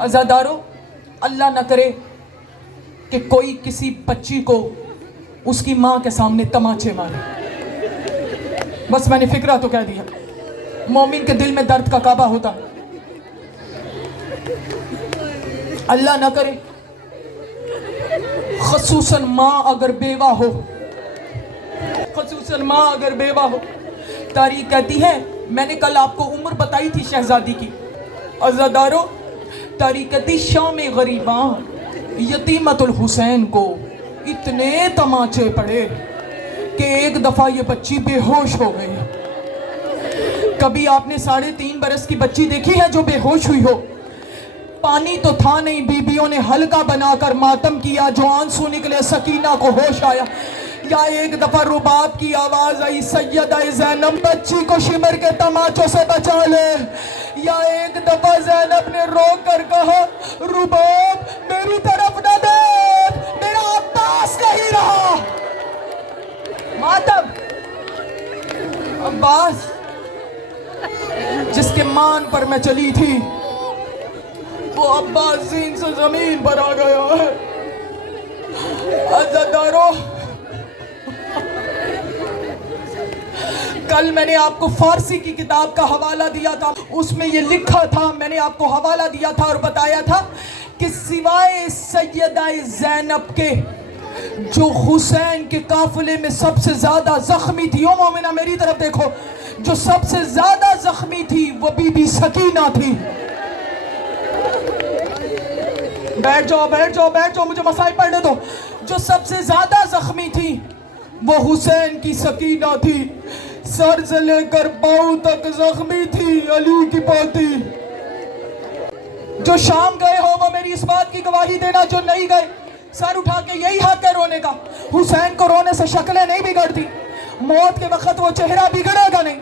अज़ादारों, अल्लाह न करे कि कोई किसी बच्ची को उसकी माँ के सामने तमाचे मारे। बस मैंने फिक्रा तो कह दिया। मोमिन के दिल में दर्द का काबा होता है। अल्लाह न करे खसूसन माँ अगर बेवा हो, खसूसन माँ अगर बेवा हो। तारीख कहती है, मैंने कल आपको उम्र बताई थी शहजादी की। अज़ादारों, तारीख कहती शाम गरीबा यतीमतुल हुसैन को इतने तमाचे पड़े कि एक दफ़ा ये बच्ची बेहोश हो गई। कभी आपने 3.5 बरस की बच्ची देखी है जो बेहोश हुई हो? पानी तो था नहीं, बीबियों ने हल्का बनाकर मातम किया, जो आंसू निकले सकीना को होश आया। या एक दफा रुबाब की आवाज आई, सैयदा ज़ैनब बच्ची को शिमर के तमाचों से बचा ले। या एक दफा ज़ैनब ने रो कर कहा, रुबाब मेरी तरफ न देख, मेरा अब्बास कहीं रहा। मातम अब्बास जिसके मान पर मैं चली थी, वो अब्बास ज़ीन से जमीन पर आ गया है। अज़ादारों, कल मैंने आपको फारसी की किताब का हवाला दिया था, उसमें ये लिखा था, मैंने आपको हवाला दिया था और बताया था कि सिवाय सैयदा ज़ैनब के जो हुसैन के काफिले में सबसे ज्यादा जख्मी थी, ओ मोमिना मेरी तरफ देखो, जो सबसे ज्यादा जख्मी थी वो बीबी सकीना थी। बैठ जाओ बैठ जाओ बैठ जाओ, मुझे मसाइल पढ़ने दो। जो सबसे ज्यादा जख्मी थी वो हुसैन की सकीना थी। सर से लेकर पांव तक जख्मी थी अली की पोती। जो शाम गए हो वो मेरी इस बात की गवाही देना, जो नहीं गए सर उठा के यही हक है रोने का। हुसैन को रोने से शक्लें नहीं बिगड़ती, मौत के वक्त वो चेहरा बिगड़ेगा नहीं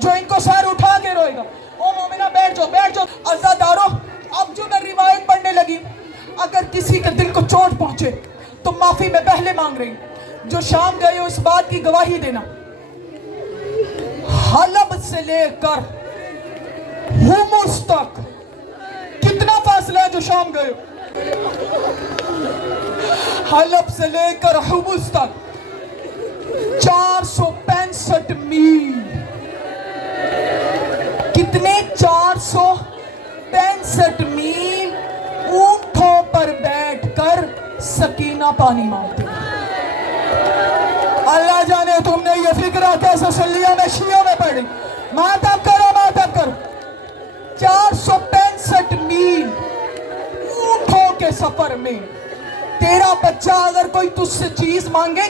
जो इनको सर उठा के रोएगा। ओ मोमिना बैठ जाओ बैठ जाओ। अज़ादारों, अब जो मैं रिवायत पढ़ने लगी, अगर किसी के दिल को चोट पहुंचे तो माफी मैं पहले मांग रही। जो शाम गए हो इस बात की गवाही देना, हलब से लेकर हुमुस तक कितना फासला है? जो शाम गए हो, हलब से लेकर हुमुस तक 465 मील। कितने? 465 मील ऊंटों पर बैठकर सकीना पानी मांगती। अल्लाह जाने तुमने ये फिक्रा कैसे सल्लिया में शिया में पढ़ी। मातब करो मातब करो। 465 मील ऊंटों के सफर में तेरा बच्चा अगर कोई तुझसे चीज मांगे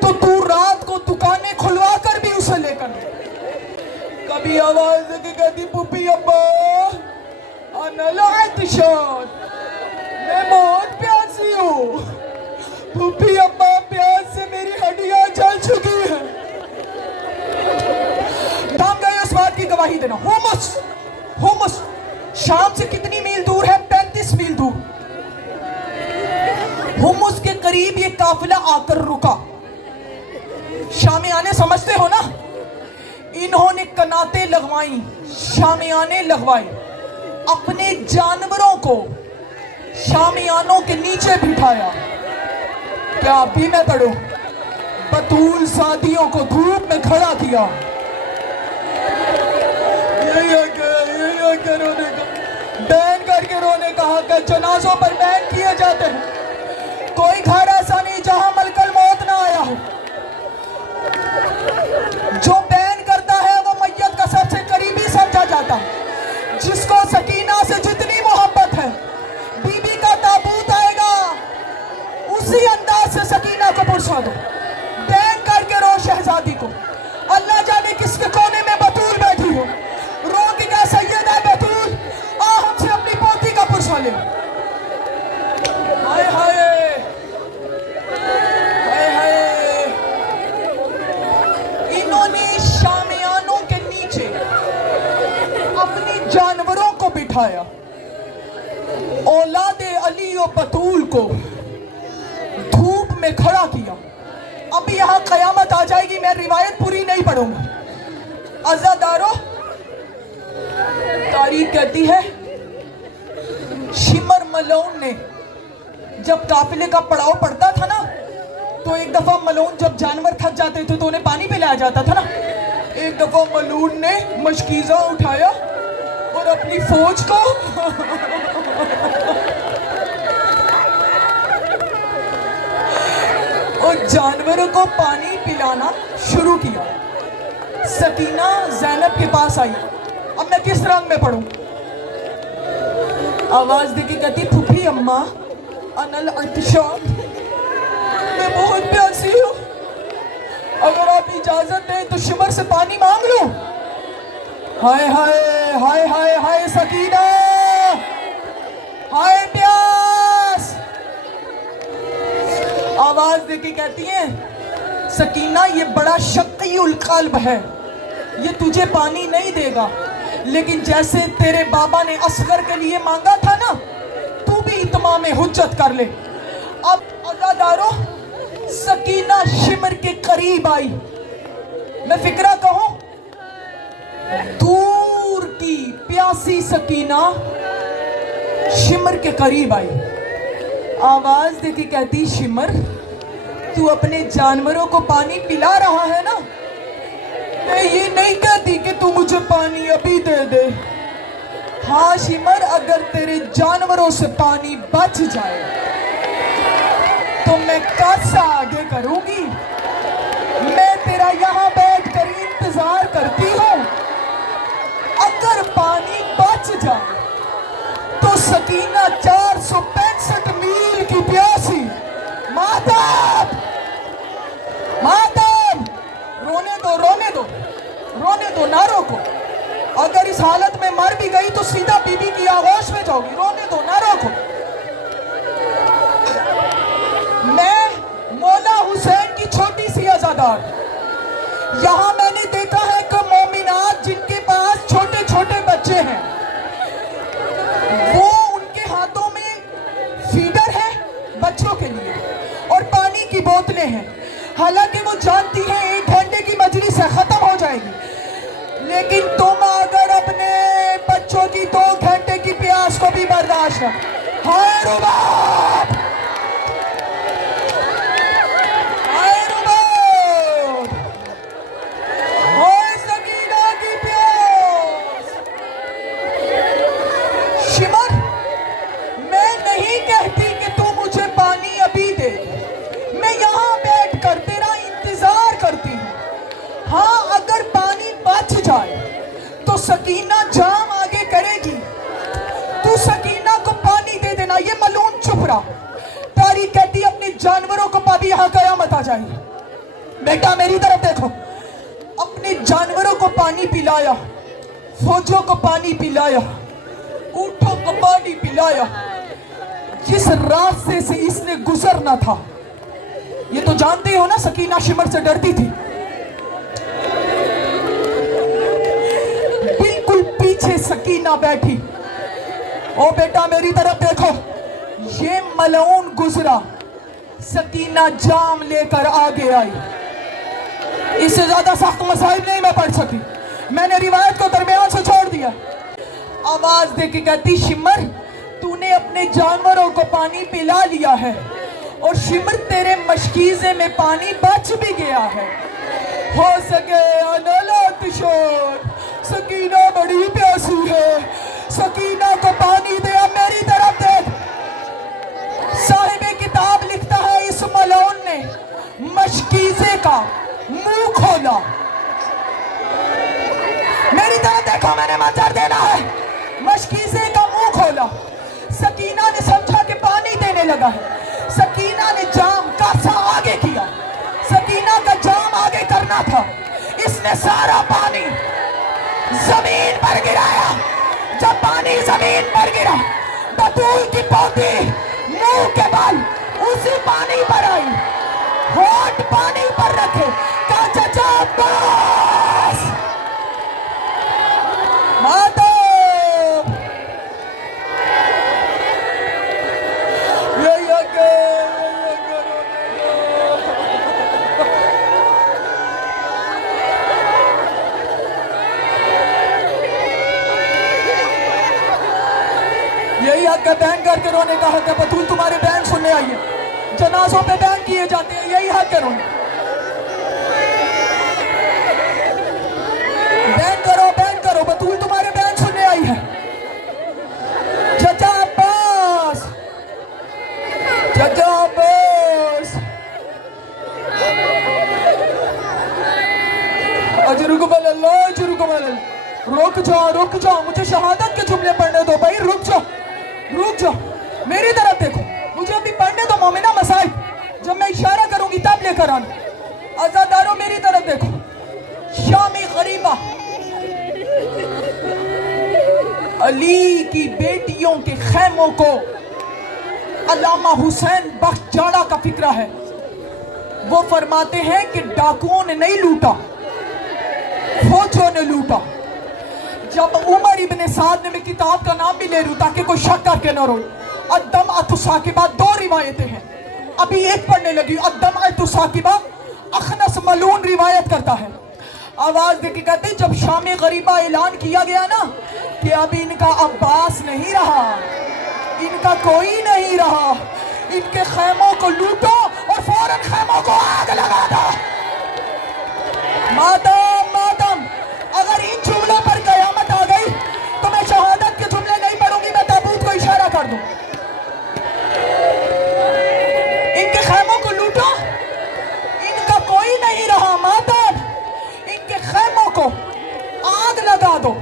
तो तू रात को दुकानें खुलवा कर भी उसे लेकर। कभी आवाज देके कहती, पुप्पी अब्बा अनलातिशान, मैं बहुत प्यासी हूँ। पुप्पी अब्बा प्यास से मेरी हड्डियां जल चुकी है। दाम गए उस बात की गवाही देना। हुमस, हुमस शाम से कितनी मील दूर है? 35 मील दूर। हुमस के करीब ये काफिला आकर रुका। शामियाने समझते हो ना, इन्होंने कनाते लगवाई, शामियाने लगवाए, अपने जानवरों को शामियानों के नीचे बिठाया। क्या अभी मैं पढ़ूं? बतूल सादियों को धूप में खड़ा किया। यही रोने का बैन करके रोने का हक है। जनाजों पर बैन किए जाते हैं। कोई घर ऐसा नहीं जहां मलकल मौत ना आया हो। जो बैन करता है वो मैयत का सबसे करीबी समझा जाता है। जिसको सकीना से जितनी मोहब्बत है, बीबी का ताबूत आएगा उसी अंदाज से सकीना को पुरसा दो। बैन करके रो शहजादी को। अल्लाह जाने किसके कोने में बतूल बैठी हो, रो के क्या सैयदा बतूल आ हमसे अपनी पोती का पुरसा ले। हाय हाय हाय हाय। इन्होंने शामियानों के नीचे अपनी जानवरों को बिठाया। औलादे अली और बतूल को धूप में खड़ा किया। अभी यहां कयामत आ जाएगी, मैं रिवायत पूरी नहीं पढ़ूंगा। अज़ादारों, तारीख कहती है मलून ने जब काफिले का पड़ाव पड़ता था ना, तो एक दफा मलून जब जानवर थक जाते थे तो उन्हें पानी पिलाया जाता था ना। एक दफा मलून ने मशकीज़ा उठाया और अपनी फौज को और जानवरों को पानी पिलाना शुरू किया। सकीना ज़ैनब के पास आई। अब मैं किस रंग में पढ़ूं? आवाज देके कहती, फूफी अम्मा अनल अतशाद, मैं बहुत प्यासी हूँ, अगर आप इजाजत दें तो शिमर से पानी मांग लूं। हाय हाय हाय हाय हाय सकीना, हाय प्यास। आवाज देके कहती है, सकीना ये बड़ा शक्कीउल क़ल्ब है, ये तुझे पानी नहीं देगा, लेकिन जैसे तेरे बाबा ने असगर के लिए मांगा था ना, तू भी इत्माम हुज्जत कर ले। अब अज़ादारों, सकीना शिमर के करीब आई। मैं फिक्रा कहूं, दूर की प्यासी सकीना शिमर के करीब आई। आवाज देके कहती, शिमर तू अपने जानवरों को पानी पिला रहा है ना? मैं ये नहीं कहती कि तू मुझे पानी अभी दे दे। हाँ शिमर, अगर तेरे जानवरों से पानी बच जाए तो मैं कैसा आगे करूंगी? मैं तेरा यहाँ बैठ कर इंतजार करती हूँ। अगर पानी बच जाए तो सकीना 465 मील की प्यासी मातम मातम, रोने दो रोने दो रोने दो, ना रोको। अगर इस हालत में मर भी गई तो सीधा बीबी की आगोश में जाओगी। रोने दो, ना रोको। मैं मौला हुसैन की छोटी सी अज़ादार, यहां मैंने देखा है कि मोमिनात जिनके पास छोटे छोटे बच्चे हैं, वो उनके हाथों में फीडर है बच्चों के लिए और पानी की बोतलें हैं। हालांकि वो जानती है 1 घंटे की मजलिस है, खत्म हो जाएगी, लेकिन तुम अगर अपने बच्चों की 2 घंटे की प्यास को भी बर्दाश्त न। हाय रुबाब, हाय रुबाब, हाय सकीना की प्यास। शिमर, मैं नहीं कहती कि तू मुझे पानी अभी दे, मैं यहाँ बैठ कर तेरा इंतजार करती हूँ। हाँ, अगर पानी बच जाए तो सकीना जाम आगे करेगी, तू सकीना को पानी दे देना। ये मलून चुप रहा। तारीख कहती अपने जानवरों को पानी, यहाँ कयामत आ जाएगी। बेटा मेरी तरफ देखो, अपने जानवरों को पानी पिलाया, फौजों को पानी पिलाया, ऊंटों को पानी पिलाया। जिस रास्ते से इसने गुजरना था, ये तो जानते हो ना, सकीना शिमर से डरती थी। बिल्कुल पीछे सकीना बैठी। ओ बेटा मेरी तरफ देखो, ये मलऊन गुजरा, सकीना जाम लेकर आगे आई। इससे ज्यादा सख्त मसाइल नहीं मैं पढ़ सकी, मैंने रिवायत को दरमियान से छोड़ दिया। आवाज देके कहती, शिमर तूने अपने जानवरों को पानी पिला लिया है और शिमर तेरे मशकीज़े में पानी बच भी गया है। हो सके अनलत शोर, सकीना बड़ी प्यासी है, सकीना को पानी दे। अब मेरी तरफ देख, साहिब किताब लिखता है, इस मलऊन ने मशकीज़े का मुंह खोला। मेरी तरफ देखो, मैंने मंजर देना है। मशकीज़े का मुंह खोला, सकीना ने समझा कि पानी देने लगा है। सकीना ने जाम का आगे किया, सकीना का जाम आगे करना था। इसने सारा पानी जमीन पर गिराया। जब पानी जमीन पर गिरा, बतूल की पोती मुंह के बल उसी पानी पर आई, होठ पानी पर रखे, कहा चाचा बस माता। यही हक है, बैन करके रोने का हक है। बतूल तुम्हारे बैन सुनने आई है, जनाजों पे बैन किए जाते हैं, यही हक है रोने। बैन करो, बतूल तुम्हारे बैन सुनने आई है। चचा अब्बास, चचा अब्बास, अजरुकुम अल्लाह, अजरुकुम अल्लाह। रुक जाओ, मुझे शहादत के जुमले पढ़ने दो भाई, रुक जाओ, मेरी तरफ देखो, मुझे अभी पढ़ने दो मोमिना मसाइब, जब मैं इशारा करूंगी तब लेकर आना। आजादारों मेरी तरफ देखो, शामी गरीबा, अली की बेटियों के खैमों को अल्लामा हुसैन बख्श जाड़ा का फिक्रा है। वो फरमाते हैं कि डाकुओं ने नहीं लूटा, फौजों ने लूटा। जब उमर इब्ने साद ने, मैं किताब का नाम भी ले लूं ताकि कोई शक करके न रोए, अद्दम अतुसाकिबा, दो रिवायतें हैं, अभी एक पढ़ने लगी। अद्दम अतुसाकिबा अखनस मलून रिवायत करता है, आवाज देके कहते जब शाम गरीबा ऐलान किया गया ना कि अब इनका अब्बास नहीं रहा, इनका कोई नहीं रहा, इनके खैमों को लूटो और फौरन खैमों को आग लगा दो। मातम, अगर इन जुमलों पर कयामत आ गई तो मैं शहादत के जुमले नहीं पढ़ूंगी, मैं ताबूत को इशारा कर दूं। इनके खैमों को लूटो, इनका कोई नहीं रहा, मातम, इनके खैमों को आग लगा दो।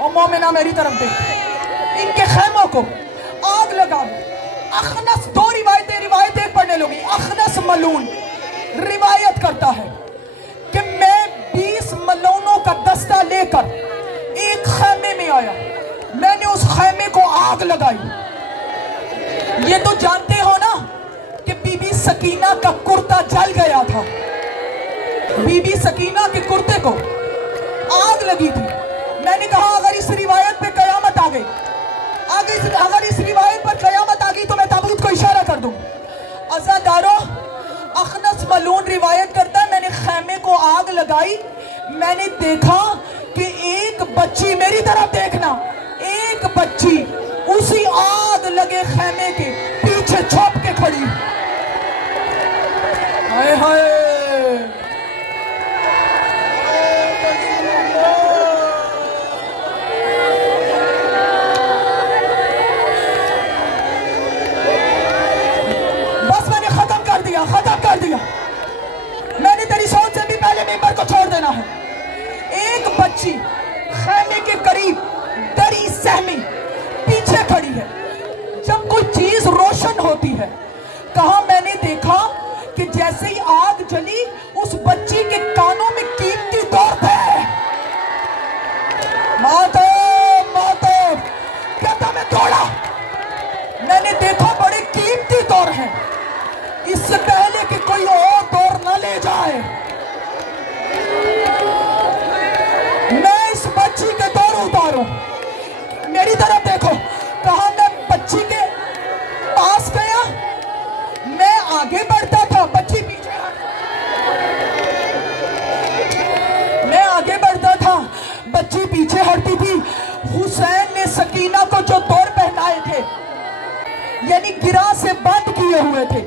और मोमिना मेरी तरफ देख, इनके खैमों को आग लगा दो। अखनस, दो रिवायतें पढ़ने लोगी। अखनस मलून रिवायत करता है कि मैं 20 मलूनों का दस्ता लेकर एक खैमे में आया, मैंने उस खैमे को आग लगाई। ये तो जानते हो ना कि बीबी सकीना का कुर्ता जल गया था, बीबी सकीना के कुर्ते को आग लगी थी। मैंने कहा अगर इस रिवायत पे कयामत आ गई, अगर इस रिवायत पर कयामत आ गई तो मैं ताबूत को इशारा कर दूं। अज़ादारों, अखनस मलून रिवायत करता है, मैंने खैमे को आग लगाई, मैंने देखा कि एक बच्ची, मेरी तरफ देखना, एक बच्ची उसी आग लगे खैमे के पीछे छुप के खड़ी। हाय हाय, बस मैंने खत्म कर दिया, मैंने तेरी सोच से भी पहले मिंबर को छोड़ देना है। एक बच्ची खैमे के करीब डरी सहमी पीछे खड़ी है। जब कोई चीज रोशन होती है, कहा मैंने देखा कि जैसे ही आग जली उस बच्ची के कानों में कीमती तौर थे। मातो कहता मैं दौड़ा, मैंने देखा बड़े कीमती तौर हैं, इससे पहले कि कोई और दौर न ले जाए मैं इस बच्ची के दौर उतारूं। मेरी तरफ देखो, कहा मैं बच्ची के पास गया, मैं आगे बढ़ता था, बच्ची पीछे, मैं आगे बढ़ता था, बच्ची पीछे हटती थी। हुसैन ने सकीना को जो दौर पहनाए थे, यानी गिरा से बंद किए हुए थे,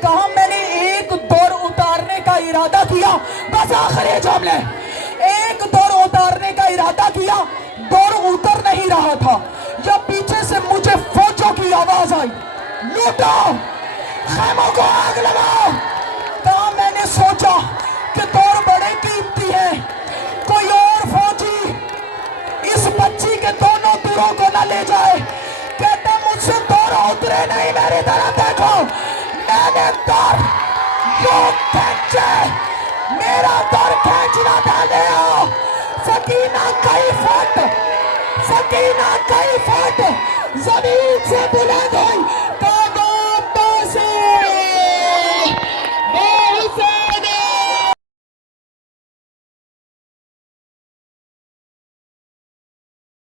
कहा मैंने एक दौर उतारने का इरादा किया, बस आखिरी जुमले, एक दौर उतारने का इरादा किया, दौर उतर नहीं रहा था, जब पीछे से मुझे फौजों की आवाज आई, लूटो, खैमों को आग लगाओ। कहा मैंने सोचा कि दौर बड़े कीमती है, कोई और फौजी इस बच्ची के दोनों दुरों को न ले जाए। कहता मुझसे दौर उतरे नहीं, मेरी तरफ देखो, मैंने दौर यूं खींचे, मेरा दौर खींचना डाले हो। सकीना कई फुट जमीन से बुलंद हुई,